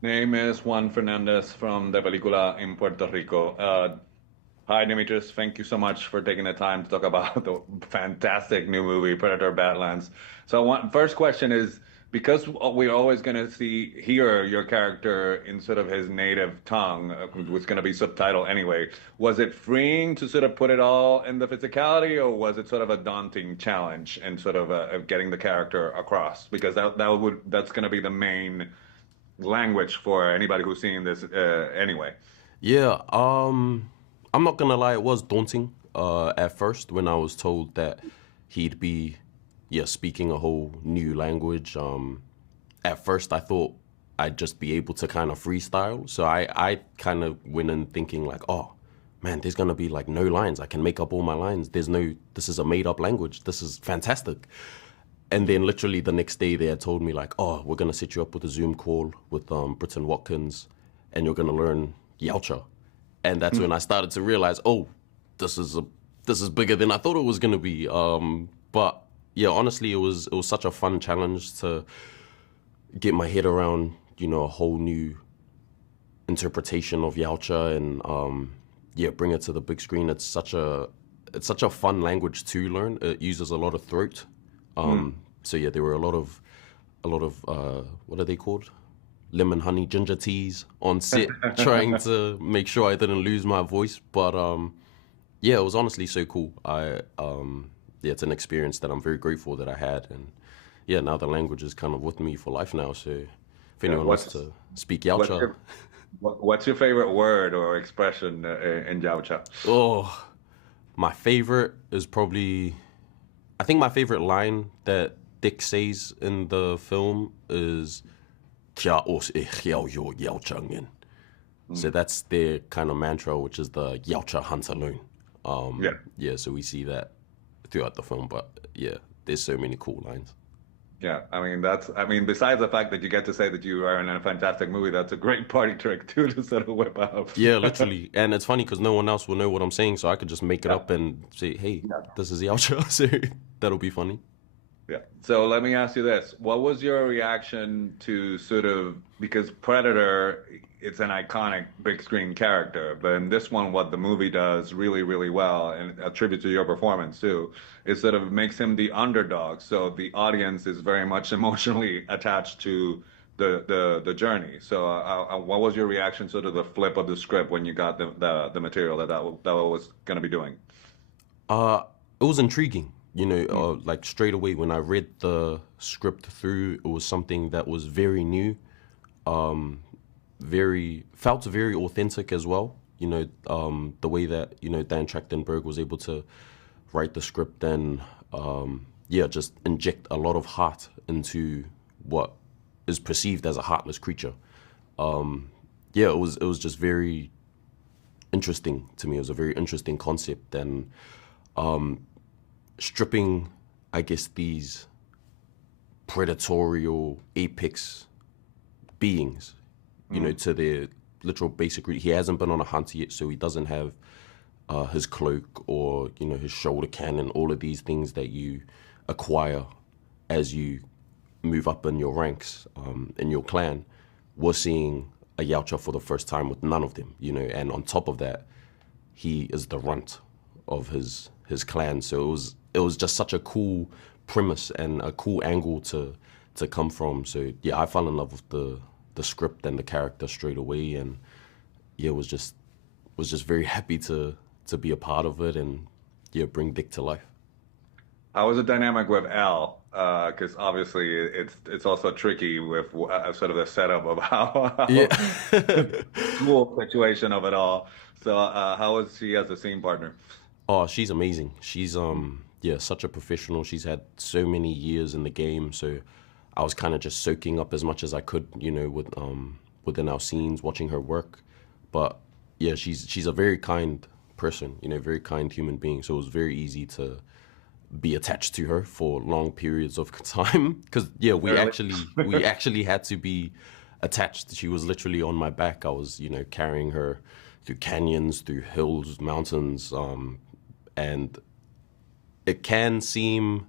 Name is Juan Fernandez from the película in Puerto Rico. Hi, Dimitrius. Thank you so much for taking the time to talk about the fantastic new movie, Predator Badlands. So, first question is, because we're always going to hear your character in sort of his native tongue, was going to be subtitled anyway. Was it freeing to sort of put it all in the physicality, or was it sort of a daunting challenge in sort of getting the character across? Because that's going to be the main language for anybody who's seeing this anyway. Yeah, I'm not gonna lie, it was daunting at first when I was told that he'd be, speaking a whole new language. At first I thought I'd just be able to kind of freestyle, so I kind of went in thinking like, oh man, there's gonna be like no lines. I can make up all my lines. This is a made up language. This is fantastic. And then literally the next day they had told me like, oh, we're going to set you up with a Zoom call with Britton Watkins and you're going to learn Yautja. And that's when I started to realize, oh, this is bigger than I thought it was going to be. But yeah, honestly, it was such a fun challenge to get my head around, a whole new interpretation of Yautja and bring it to the big screen. It's such a fun language to learn. It uses a lot of throat. So yeah, there were a lot of what are they called? Lemon, honey, ginger teas on set, trying to make sure I didn't lose my voice. But it was honestly so cool. It's an experience that I'm very grateful that I had, and now the language is kind of with me for life now. So if anyone wants to speak Yautja, what's your favorite word or expression in Yautja? Oh, my favorite is probably. I think my favorite line that Dick says in the film is "Kia os e hiao yo Yautjangin." So that's their kind of mantra, which is the Yautja hunt alone. So we see that throughout the film, but there's so many cool lines. Yeah, besides the fact that you get to say that you are in a fantastic movie, that's a great party trick too to sort of whip out. Yeah, literally. And it's funny because no one else will know what I'm saying, so I could just make it up and say, hey, this is Yautja, so that'll be funny. Yeah. So let me ask you this. What was your reaction to because Predator, it's an iconic big screen character, but in this one, what the movie does really, really well, and a tribute to your performance too, is sort of makes him the underdog. So the audience is very much emotionally attached to the journey. So what was your reaction to the flip of the script when you got the material that was going to be doing? It was intriguing. Like straight away when I read the script through, it was something that was very new, felt very authentic as well. The way that, Dan Trachtenberg was able to write the script and, just inject a lot of heart into what is perceived as a heartless creature. It was just very interesting to me. It was a very interesting concept and, stripping, I guess, these predatorial apex beings, to their literal basic. He hasn't been on a hunt yet, so he doesn't have his cloak or, his shoulder cannon, all of these things that you acquire as you move up in your ranks, in your clan. We're seeing a Yautja for the first time with none of them, and on top of that, he is the runt of his clan. So it was just such a cool premise and a cool angle to come from. So I fell in love with the script and the character straight away, and was just very happy to be a part of it and bring Dick to life. How was the dynamic with Al? Because obviously it's also tricky with sort of the setup of how cool situation of it all. So how was she as a scene partner? Oh, she's amazing. She's such a professional. She's had so many years in the game, so I was kind of just soaking up as much as I could, within our scenes, watching her work. But she's a very kind person, very kind human being. So it was very easy to be attached to her for long periods of time. Because we actually had to be attached. She was literally on my back. I was, carrying her through canyons, through hills, mountains, and it can seem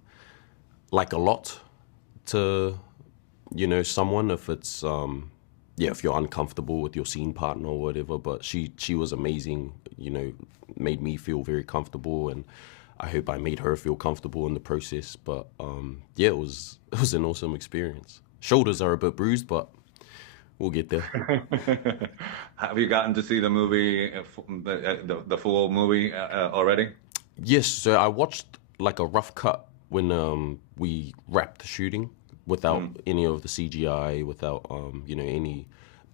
like a lot to, someone if it's if you're uncomfortable with your scene partner or whatever. But she was amazing, made me feel very comfortable, and I hope I made her feel comfortable in the process. But it was an awesome experience. Shoulders are a bit bruised, but we'll get there. Have you gotten to see the movie, the full movie already? Yes, so I watched like a rough cut when we wrapped the shooting without any of the CGI, without any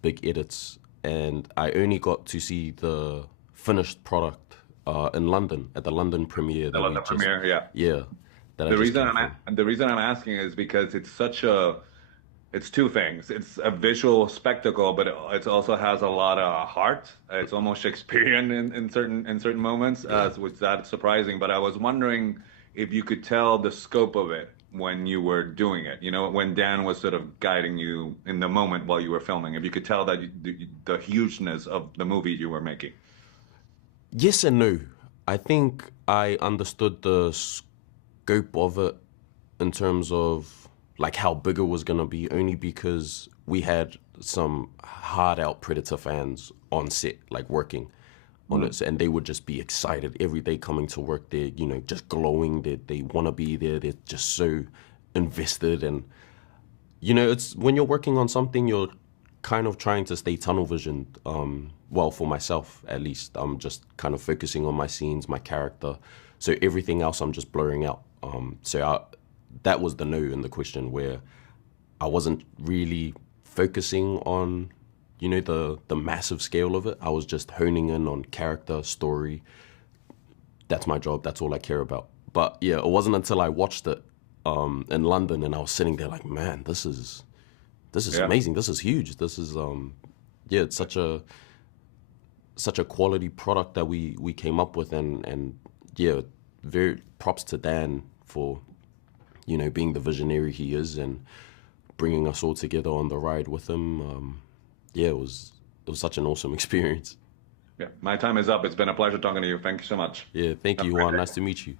big edits, and I only got to see the finished product in London at the London premiere. The London premiere, yeah. Yeah. The reason I'm asking is because it's two things. It's a visual spectacle, but it also has a lot of heart. It's almost Shakespearean in certain moments, which that's surprising. But I was wondering if you could tell the scope of it when you were doing it. When Dan was sort of guiding you in the moment while you were filming. If you could tell that the hugeness of the movie you were making. Yes and no. I think I understood the scope of it in terms of like how big it was gonna be, only because we had some hard out Predator fans on set, like working on it, and they would just be excited every day coming to work. They're just glowing. They want to be there. They're just so invested, and it's when you're working on something, you're kind of trying to stay tunnel visioned. Well, for myself at least, I'm just kind of focusing on my scenes, my character. So everything else, I'm just blurring out. That was the no in the question, where I wasn't really focusing on, the massive scale of it. I was just honing in on character, story. That's my job. That's all I care about. But yeah, it wasn't until I watched it in London and I was sitting there like, man, this is amazing. This is huge. This is it's such a quality product that we came up with, and very props to Dan for being the visionary he is and bringing us all together on the ride with him. It was such an awesome experience. Yeah, my time is up. It's been a pleasure talking to you. Thank you so much. Yeah, thank you, Juan. Nice to meet you.